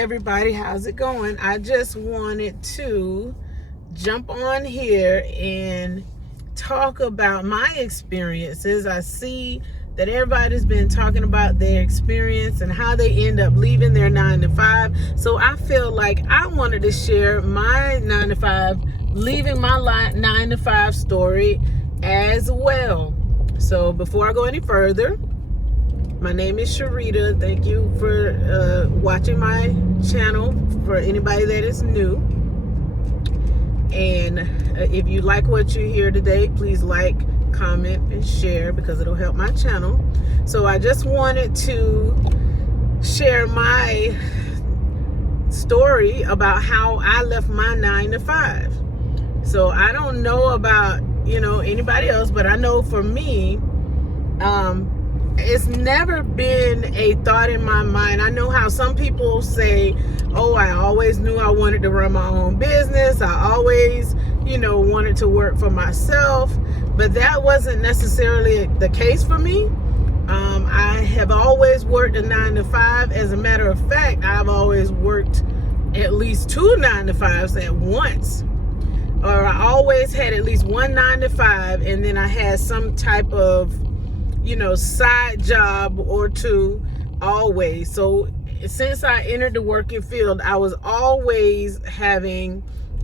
everybody, how's it going? I just wanted to jump on here and talk about my experiences. I see that everybody's been talking about their experience and how they end up leaving their 9 to 5. So I feel like I wanted to share my 9 to 5, leaving my 9 to 5 story as well. So before I go any further, my name is Sharita. Thank you for watching my channel, for anybody that is new. And if you like what you hear today, please like, comment, and share because it'll help my channel. So I just wanted to share my story about how I left my 9 to 5. So I don't know about, anybody else, but I know for me, it's never been a thought in my mind. I know how some people say, oh, I always knew I wanted to run my own business. I always, wanted to work for myself. But that wasn't necessarily the case for me. I have always worked a 9 to 5. As a matter of fact, I've always worked at least 2 9 to 5s at once. Or I always had at least one 9 to 5, and then I had some type of side job or two always. So since I entered the working field, I was always having,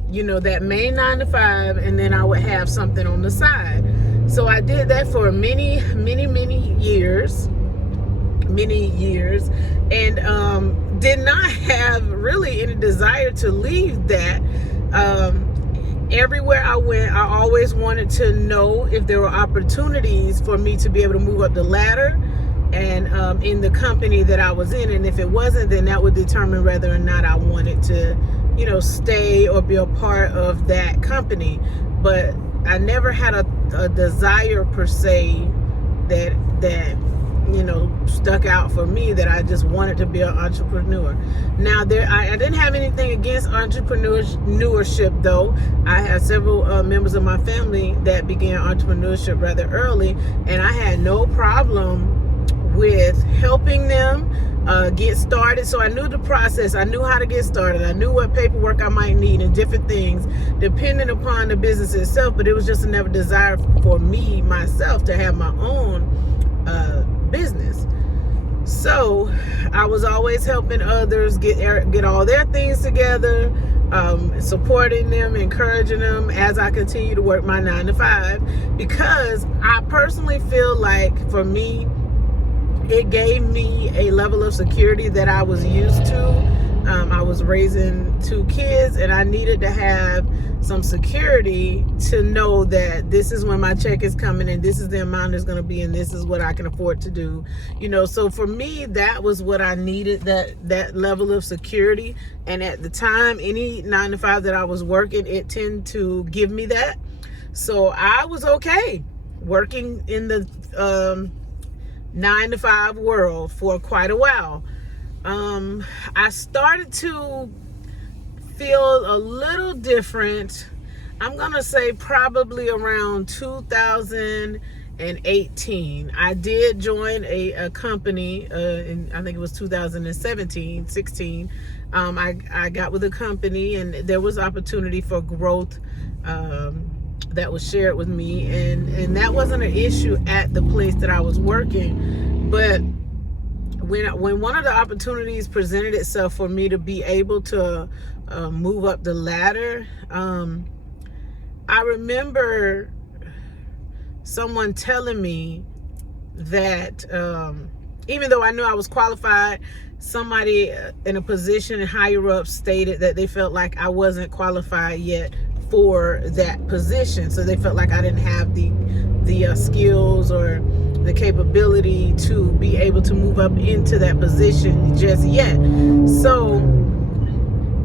that main 9 to 5, and then I would have something on the side. So I did that for many years, and did not have really any desire to leave that. Everywhere I went, I always wanted to know if there were opportunities for me to be able to move up the ladder and in the company that I was in. And if it wasn't, then that would determine whether or not I wanted to, stay or be a part of that company. But I never had a desire per se that stuck out for me, that I just wanted to be an entrepreneur. Now, I didn't have anything against entrepreneurship, though. I had several members of my family that began entrepreneurship rather early, and I had no problem with helping them get started. So I knew the process. I knew how to get started. I knew what paperwork I might need and different things depending upon the business itself, but it was just a never desire for me, myself, to have my own business. So I was always helping others get all their things together, supporting them, encouraging them as I continue to work my 9 to 5, because I personally feel like for me, it gave me a level of security that I was used to. I was raising 2 kids, and I needed to have some security to know that this is when my check is coming, and this is the amount it's going to be, and this is what I can afford to do. So for me, that was what I needed, that level of security. And at the time, any 9 to 5 that I was working, it tended to give me that. So I was okay working in the 9 to 5 world for quite a while. I started to feel a little different. I'm gonna say probably around 2018. I did join a company in, I think it was 16. I got with a company, and there was opportunity for growth that was shared with me, and that wasn't an issue at the place that I was working. But when one of the opportunities presented itself for me to be able to move up the ladder, I remember someone telling me that even though I knew I was qualified, somebody in a position higher up stated that they felt like I wasn't qualified yet for that position. So they felt like I didn't have the skills or the capability to be able to move up into that position just yet. So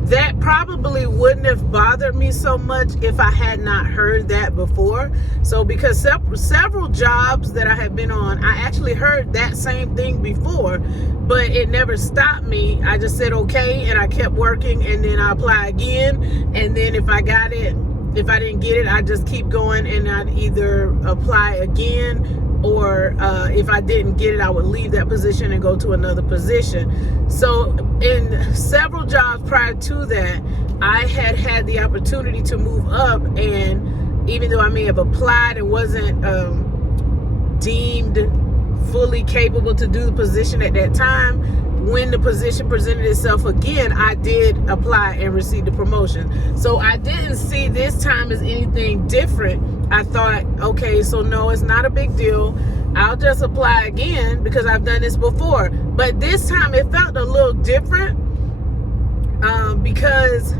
that probably wouldn't have bothered me so much if I had not heard that before. So because several jobs that I had been on, I actually heard that same thing before, but it never stopped me. I just said okay, and I kept working, and then I apply again, and then if I got it, if I didn't get it, I just keep going, and I'd either apply again or if I didn't get it, I would leave that position and go to another position. So in several jobs prior to that, I had the opportunity to move up, and even though I may have applied and wasn't deemed fully capable to do the position at that time, when the position presented itself again, I did apply and receive the promotion. So I didn't see this time as anything different. I thought, okay, so no, it's not a big deal. I'll just apply again because I've done this before. But this time it felt a little different because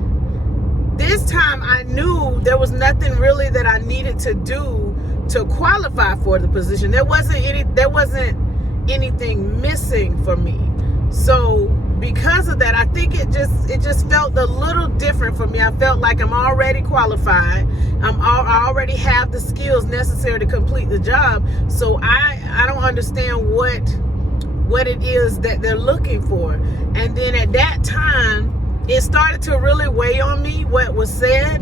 this time I knew there was nothing really that I needed to do to qualify for the position. There wasn't anything missing for me. So because of that, I think it just felt a little different for me. I felt like I'm already qualified. I already have the skills necessary to complete the job. So I don't understand what it is that they're looking for. And then at that time, it started to really weigh on me what was said.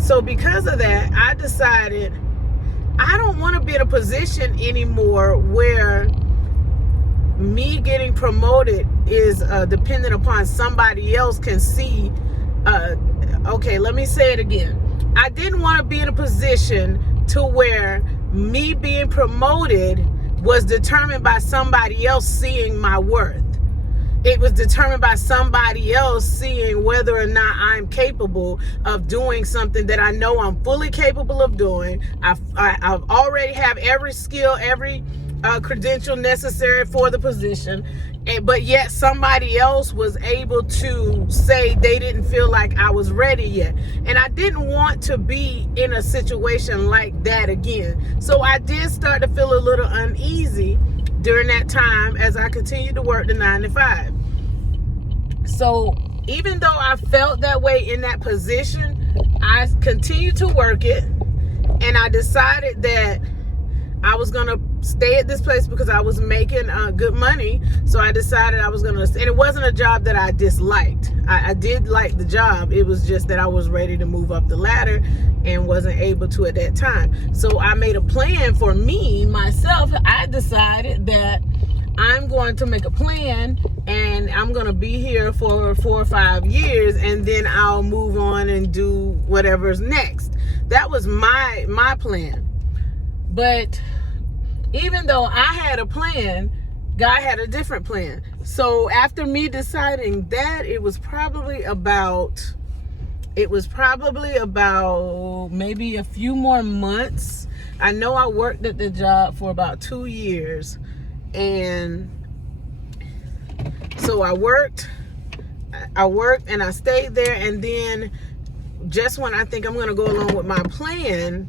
So because of that, I decided I don't want to be in a position anymore where me getting promoted is dependent upon somebody else can see. Okay, let me say it again. I didn't want to be in a position to where me being promoted was determined by somebody else seeing my worth. It was determined by somebody else seeing whether or not I'm capable of doing something that I know I'm fully capable of doing. I've already have every skill, every credential necessary for the position, but yet somebody else was able to say they didn't feel like I was ready yet. And I didn't want to be in a situation like that again. So I did start to feel a little uneasy during that time as I continued to work the 9 to 5. So even though I felt that way in that position, I continued to work it, and I decided that I was going to stay at this place because I was making good money. So I decided I was going to, and it wasn't a job that I disliked. I did like the job. It was just that I was ready to move up the ladder and wasn't able to at that time. So I made a plan for me, myself. I decided that I'm going to make a plan, and I'm going to be here for 4 or 5 years, and then I'll move on and do whatever's next. That was my plan. But even though I had a plan, God had a different plan. So after me deciding that, it was probably about maybe a few more months. I know I worked at the job for about 2 years. And so I worked and I stayed there. And then just when I think I'm going to go along with my plan,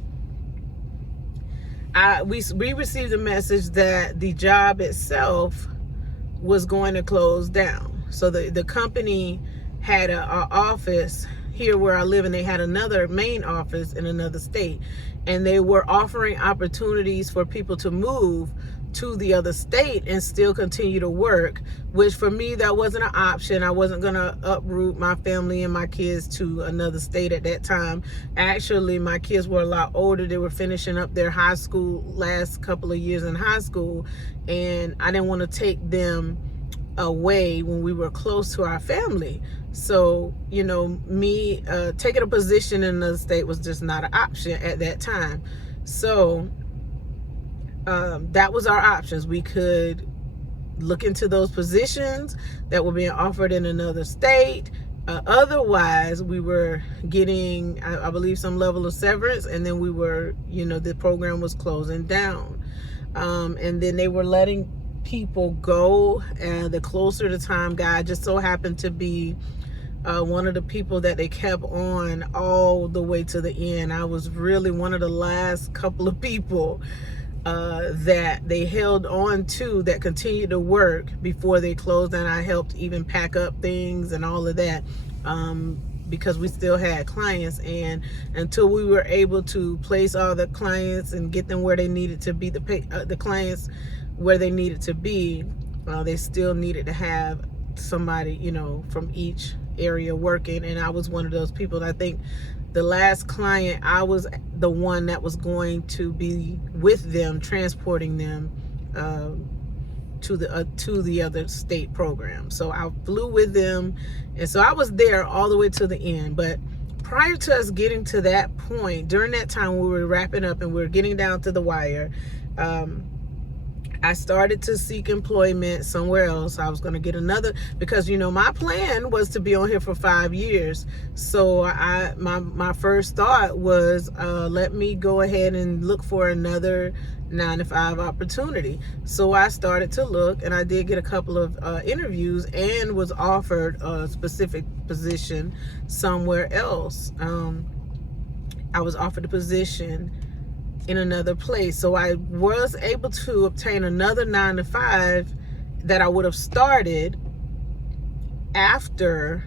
we received a message that the job itself was going to close down. So the company had an office here where I live, and they had another main office in another state, and they were offering opportunities for people to move to the other state and still continue to work, which for me, that wasn't an option. I wasn't going to uproot my family and my kids to another state at that time. Actually, my kids were a lot older. They were finishing up their high school, last couple of years in high school, and I didn't want to take them away when we were close to our family. So, me taking a position in another state was just not an option at that time. So that was our options. We could look into those positions that were being offered in another state. Otherwise, we were getting, I believe, some level of severance, and then we were, the program was closing down. And then they were letting people go, and the closer the time got, just so happened to be one of the people that they kept on all the way to the end. I was really one of the last couple of people that they held on to that continued to work before they closed down. I helped even pack up things and all of that because we still had clients, and until we were able to place all the clients and get them where they needed to be, the clients where they needed to be, they still needed to have somebody, from each area working, and I was one of those people. I think the last client, I was the one that was going to be with them, transporting them to the other state program. So I flew with them, and so I was there all the way to the end. But prior to us getting to that point, during that time we were wrapping up and we were getting down to the wire, I started to seek employment somewhere else. I was going to get another, because my plan was to be on here for 5 years. So my first thought was, let me go ahead and look for another 9-to-5 opportunity. So I started to look, and I did get a couple of interviews and was offered a specific position somewhere else. I was offered a position in another place. So I was able to obtain another 9-to-5 that I would have started after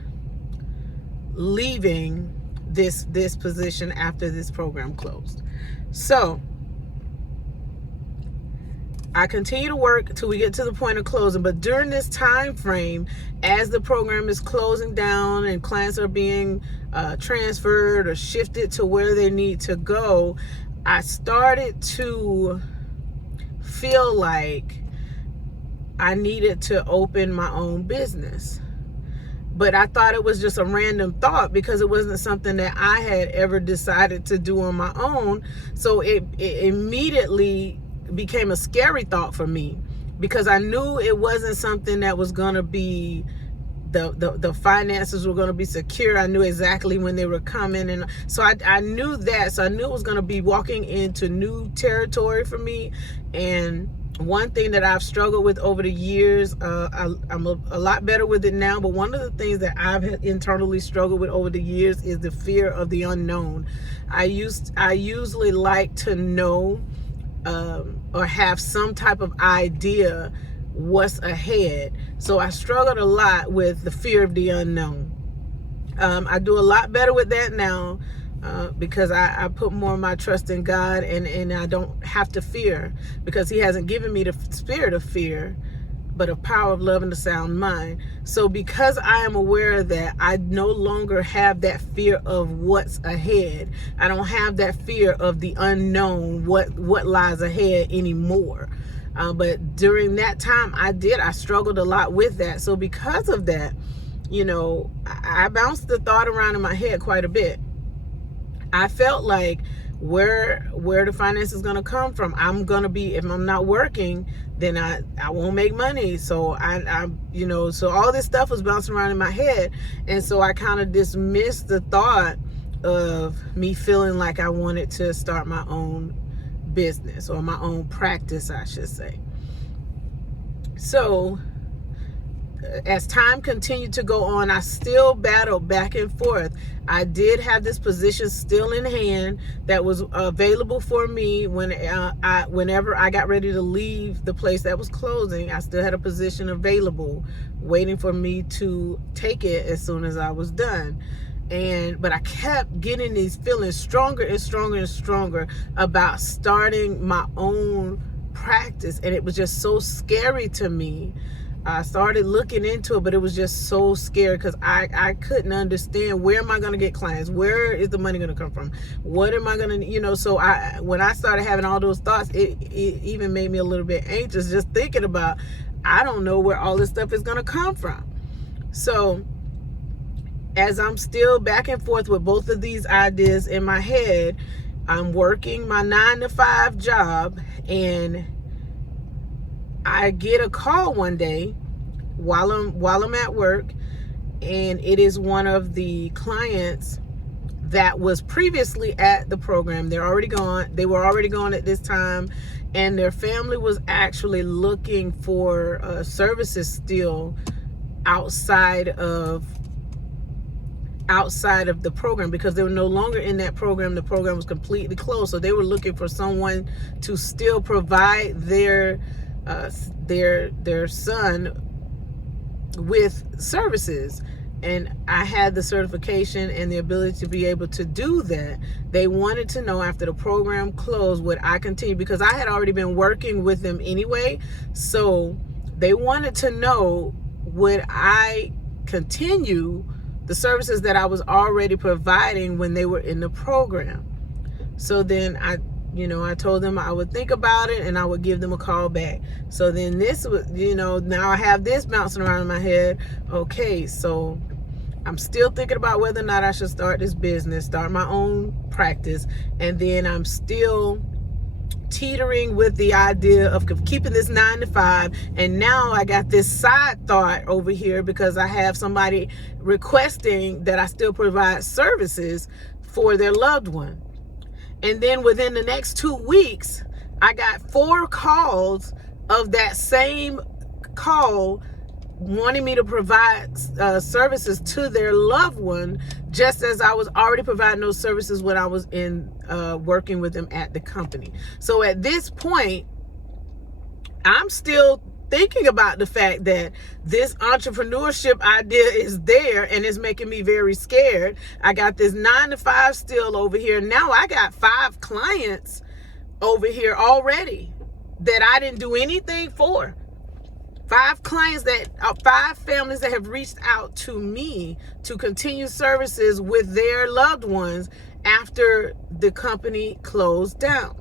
leaving this position after this program closed. So I continue to work till we get to the point of closing. But during this time frame, as the program is closing down and clients are being transferred or shifted to where they need to go, I started to feel like I needed to open my own business. But I thought it was just a random thought, because it wasn't something that I had ever decided to do on my own. So it immediately became a scary thought for me, because I knew it wasn't something that was going to be, the finances were going to be secure. I knew exactly when they were coming, and so I knew that. So I knew it was going to be walking into new territory for me. And one thing that I've struggled with over the years, I'm a lot better with it now, but one of the things that I've internally struggled with over the years is the fear of the unknown. I usually like to know or have some type of idea what's ahead. So I struggled a lot with the fear of the unknown. I do a lot better with that now, because I put more of my trust in God, and I don't have to fear, because He hasn't given me the spirit of fear, but of power, of love, and a sound mind. So because I am aware of that, I no longer have that fear of what's ahead. I don't have that fear of the unknown, what lies ahead anymore. But during that time, I struggled a lot with that. So because of that, I bounced the thought around in my head quite a bit. I felt like where the finance is going to come from. I'm going to be, if I'm not working, then I won't make money. So so all this stuff was bouncing around in my head. And so I kind of dismissed the thought of me feeling like I wanted to start my own business, or my own practice, I should say. So as time continued to go on, I still battled back and forth. I did have this position still in hand that was available for me whenever I got ready to leave the place that was closing. I still had a position available waiting for me to take it as soon as I was done. But I kept getting these feelings stronger and stronger and stronger about starting my own practice, and it was just so scary to me. I started looking into it, but it was just so scary, because I couldn't understand, where am I going to get clients? Where is the money going to come from? What am I going to, so when I started having all those thoughts, it even made me a little bit anxious, just thinking about, I don't know where all this stuff is going to come from. So as I'm still back and forth with both of these ideas in my head, I'm working my 9-to-5 job, and I get a call one day while I'm at work, and it is one of the clients that was previously at the program. They're already gone. They were already gone at this time, and their family was actually looking for services still outside of the program, because they were no longer in that program. The program was completely closed, so they were looking for someone to still provide their son with services. And I had the certification and the ability to be able to do that. They wanted to know, after the program closed, would I continue, because I had already been working with them anyway. So they wanted to know, would I continue the services that I was already providing when they were in the program. So then I told them I would think about it and I would give them a call back. So then this was, now I have this bouncing around in my head. Okay, so I'm still thinking about whether or not I should start this business, start my own practice. And then I'm still teetering with the idea of keeping this 9 to 5. And now I got this side thought over here because I have somebody requesting that I still provide services for their loved one. And then within the next 2 weeks, I got 4 calls of that same call wanting me to provide services to their loved one, just as I was already providing those services when I was in working with them at the company. So at this point, I'm still thinking about the fact that this entrepreneurship idea is there and it's making me very scared. I got this 9 to 5 still over here. Now I got 5 clients over here already that I didn't do anything for. 5 clients 5 families that have reached out to me to continue services with their loved ones after the company closed down.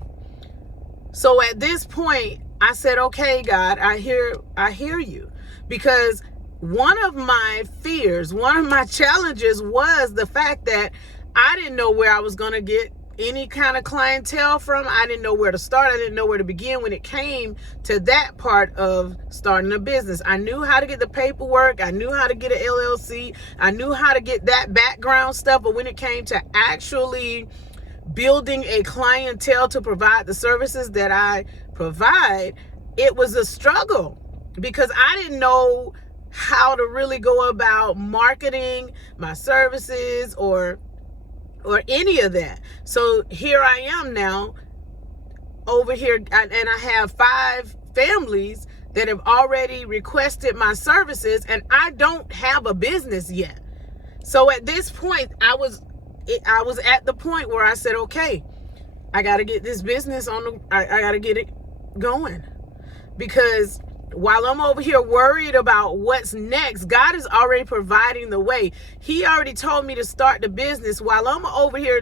So at this point, I said, okay, God, I hear you. Because one of my fears, one of my challenges was the fact that I didn't know where I was going to get any kind of clientele from. I didn't know where to start. I didn't know where to begin when it came to that part of starting a business. I knew how to get the paperwork. I knew how to get an LLC. I knew how to get that background stuff. But when it came to actually building a clientele to provide the services that I provide, it was a struggle because I didn't know how to really go about marketing my services or any of that. So here I am now over here, and I have 5 families that have already requested my services, and I don't have a business yet. So at this point, I was at the point where I said, okay, I got to get this business I got to get it going, because while I'm over here worried about what's next, God is already providing the way. He already told me to start the business. While I'm over here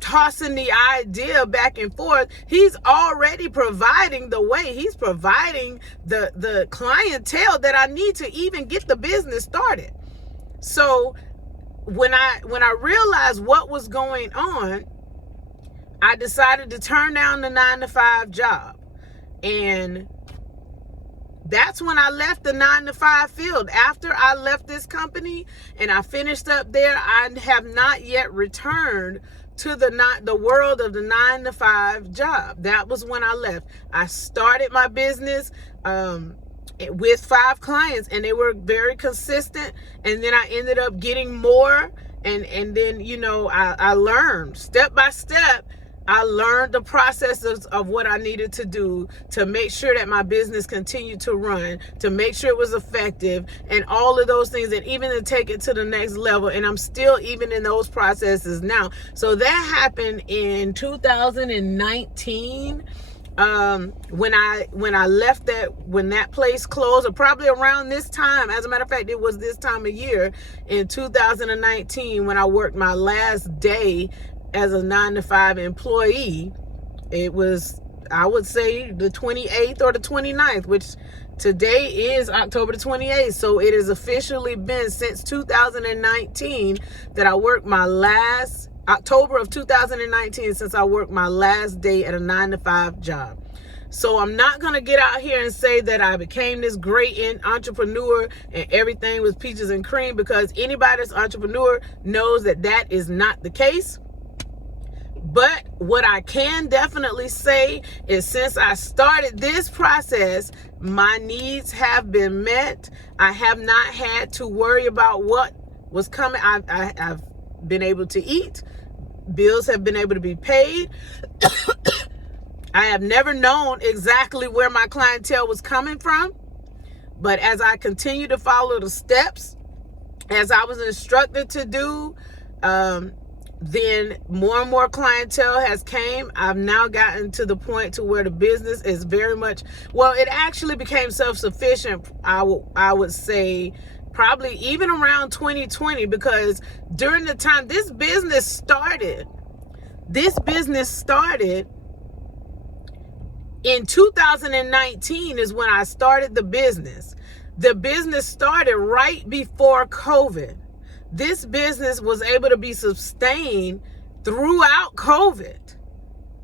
tossing the idea back and forth, he's already providing the way. He's providing the clientele that I need to even get the business started. So when I realized what was going on, I decided to turn down the 9 to 5 job. And that's when I left the 9 to 5 field. After I left this company and I finished up there, I have not yet returned to the world of the 9 to 5 job. That was when I left. I started my business with 5 clients, and they were very consistent. And then I ended up getting more. And then, I learned step by step. I learned the processes of what I needed to do to make sure that my business continued to run, to make sure it was effective, and all of those things, and even to take it to the next level. And I'm still even in those processes now. So that happened in 2019. When I left when that place closed, or probably around this time. As a matter of fact, it was this time of year in 2019 when I worked my last day as a 9 to 5 employee. It was, I would say, the 28th or the 29th, which today is October the 28th. So it has officially been since 2019 that I worked my last, October of 2019, since I worked my last day at a 9 to 5 job. So I'm not going to get out here and say that I became this great entrepreneur and everything was peaches and cream, because anybody that's an entrepreneur knows that that is not the case. But what I can definitely say is, since I started this process, my needs have been met. I have not had to worry about what was coming. I've been able to eat. Bills have been able to be paid. I have never known exactly where my clientele was coming from. But as I continue to follow the steps, as I was instructed to do, then more and more clientele has came. I've now gotten to the point to where the business is very much, well, it actually became self-sufficient, I would say, probably even around 2020, because during the time this business started in 2019 is when I started the business. The business started right before COVID. This business was able to be sustained throughout COVID.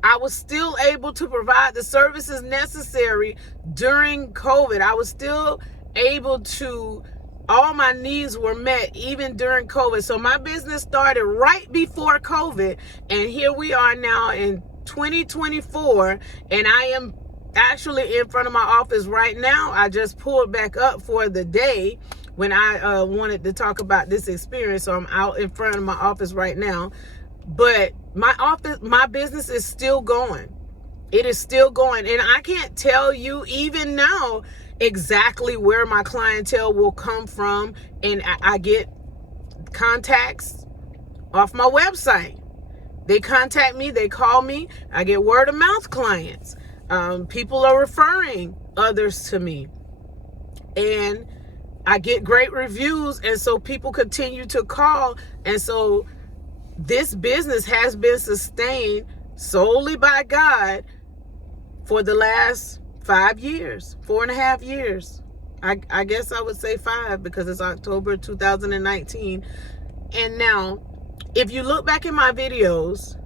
I was still able to provide the services necessary during COVID. I was still able to, all my needs were met even during COVID. So my business started right before COVID, and here we are now in 2024, and I am actually in front of my office right now. I just pulled back up for the day when I wanted to talk about this experience, so I'm out in front of my office right now. But my business is still going. It is still going, and I can't tell you even now exactly where my clientele will come from, and I get contacts off my website. They contact me, they call me, I get word of mouth clients. People are referring others to me, and I get great reviews, and so people continue to call, and so this business has been sustained solely by God for the last 5 years, 4.5 years. I guess I would say 5, because it's October 2019. And now, if you look back in my videos,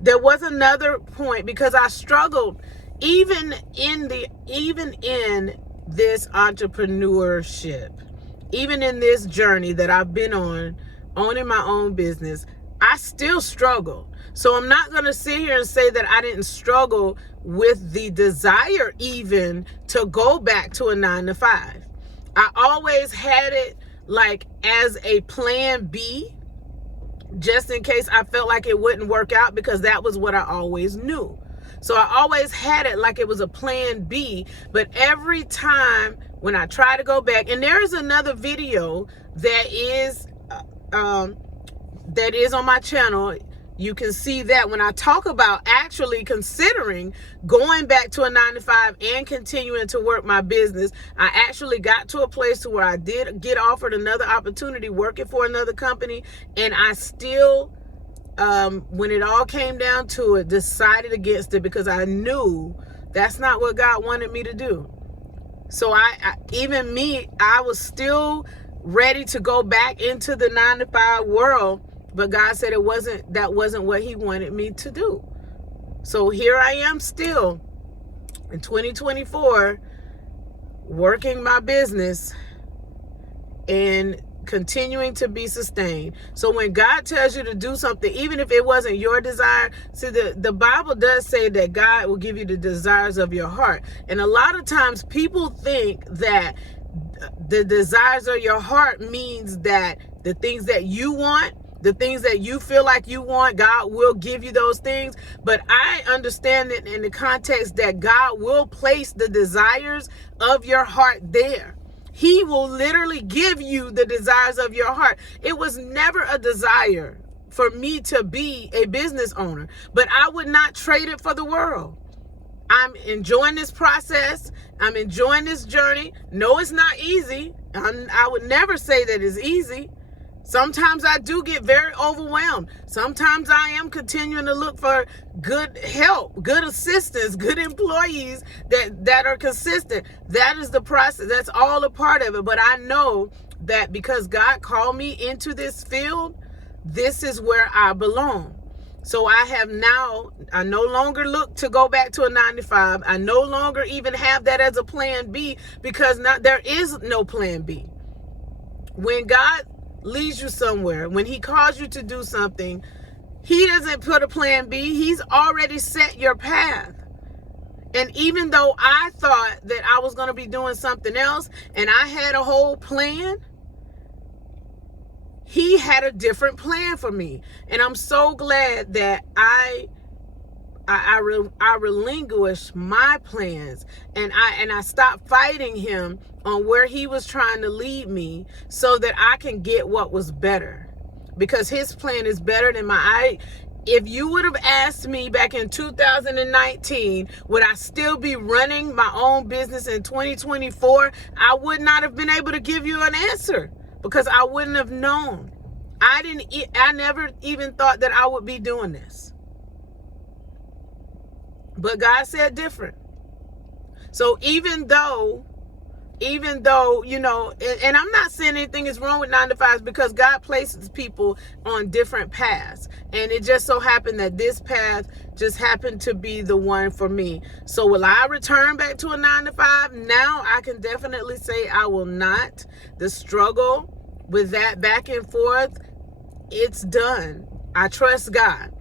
there was another point, because I struggled even in this entrepreneurship, even in this journey that I've been on, owning my own business. I still struggle. So I'm not going to sit here and say that I didn't struggle with the desire even to go back to a 9-to-5. I always had it like as a plan B, just in case I felt like it wouldn't work out, because that was what I always knew. So I always had it like it was a plan B. But every time when I try to go back, and there is another video that is on my channel. You can see that when I talk about actually considering going back to a 9-to-5 and continuing to work my business, I actually got to a place to where I did get offered another opportunity working for another company, and I still, when it all came down to it, decided against it, because I knew that's not what God wanted me to do. So I was still ready to go back into the 9-to-5 world, but God said that wasn't what he wanted me to do. So here I am still in 2024, working my business and continuing to be sustained. So when God tells you to do something, even if it wasn't your desire, see, the Bible does say that God will give you the desires of your heart. And a lot of times people think that the desires of your heart means that the things that you want, the things that you feel like you want, God will give you those things. But I understand it in the context that God will place the desires of your heart there. He will literally give you the desires of your heart. It was never a desire for me to be a business owner, but I would not trade it for the world. I'm enjoying this process. I'm enjoying this journey. No, it's not easy. I would never say that it's easy. Sometimes I do get very overwhelmed. Sometimes I am continuing to look for good help, good assistance, good employees that are consistent. That is the process. That's all a part of it. But I know that because God called me into this field, this is where I belong. So I no longer look to go back to a 9-to-5. I no longer even have that as a plan B, because there is no plan B. When God leads you somewhere, when he calls you to do something, he doesn't put a plan B. He's already set your path. And even though I thought that I was going to be doing something else and I had a whole plan, he had a different plan for me. And I'm so glad that I relinquished my plans, and I stopped fighting him on where he was trying to lead me, so that I can get what was better, because his plan is better than If you would have asked me back in 2019, would I still be running my own business in 2024? I would not have been able to give you an answer because I wouldn't have known. I never even thought that I would be doing this. But God said different. So even though, you know, and I'm not saying anything is wrong with 9 to 5s, because God places people on different paths. And it just so happened that this path just happened to be the one for me. So will I return back to a 9 to 5? Now I can definitely say I will not. The struggle with that back and forth, it's done. I trust God.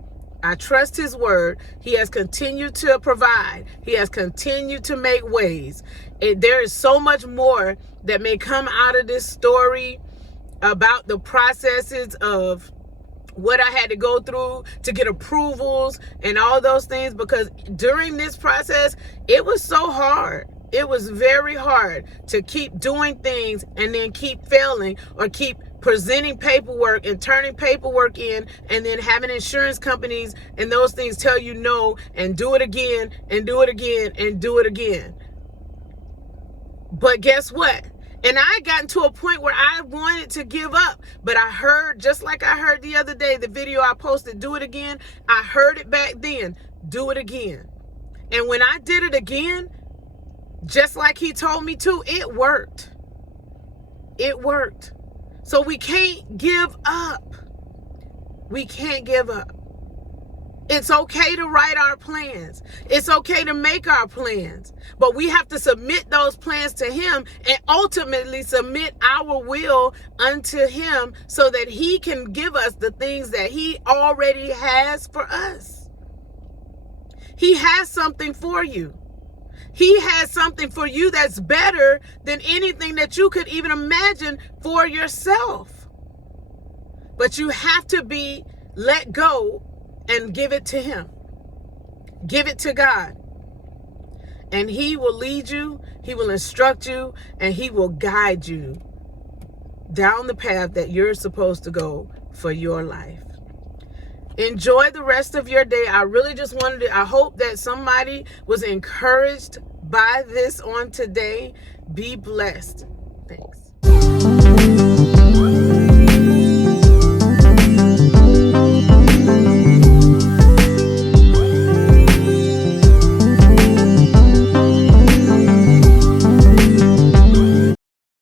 I trust his word. He has continued to provide. He has continued to make ways. There is so much more that may come out of this story about the processes of what I had to go through to get approvals and all those things, because during this process, it was so hard. It was very hard to keep doing things and then keep failing, or keep presenting paperwork and turning paperwork in, and then having insurance companies and those things tell you no, and do it again and do it again and do it again. But guess what? And I gotten to a point where I wanted to give up, but I heard, just like I heard the other day, the video I posted, do it again. I heard it back then, do it again. And when I did it again, just like he told me to, it worked. It worked. So we can't give up. We can't give up. It's okay to write our plans. It's okay to make our plans. But we have to submit those plans to him, and ultimately submit our will unto him, so that he can give us the things that he already has for us. He has something for you. He has something for you that's better than anything that you could even imagine for yourself. But you have to be let go and give it to him. Give it to God. And he will lead you, he will instruct you, and he will guide you down the path that you're supposed to go for your life. Enjoy the rest of your day. I really just I hope that somebody was encouraged by this on today. Be blessed. Thanks.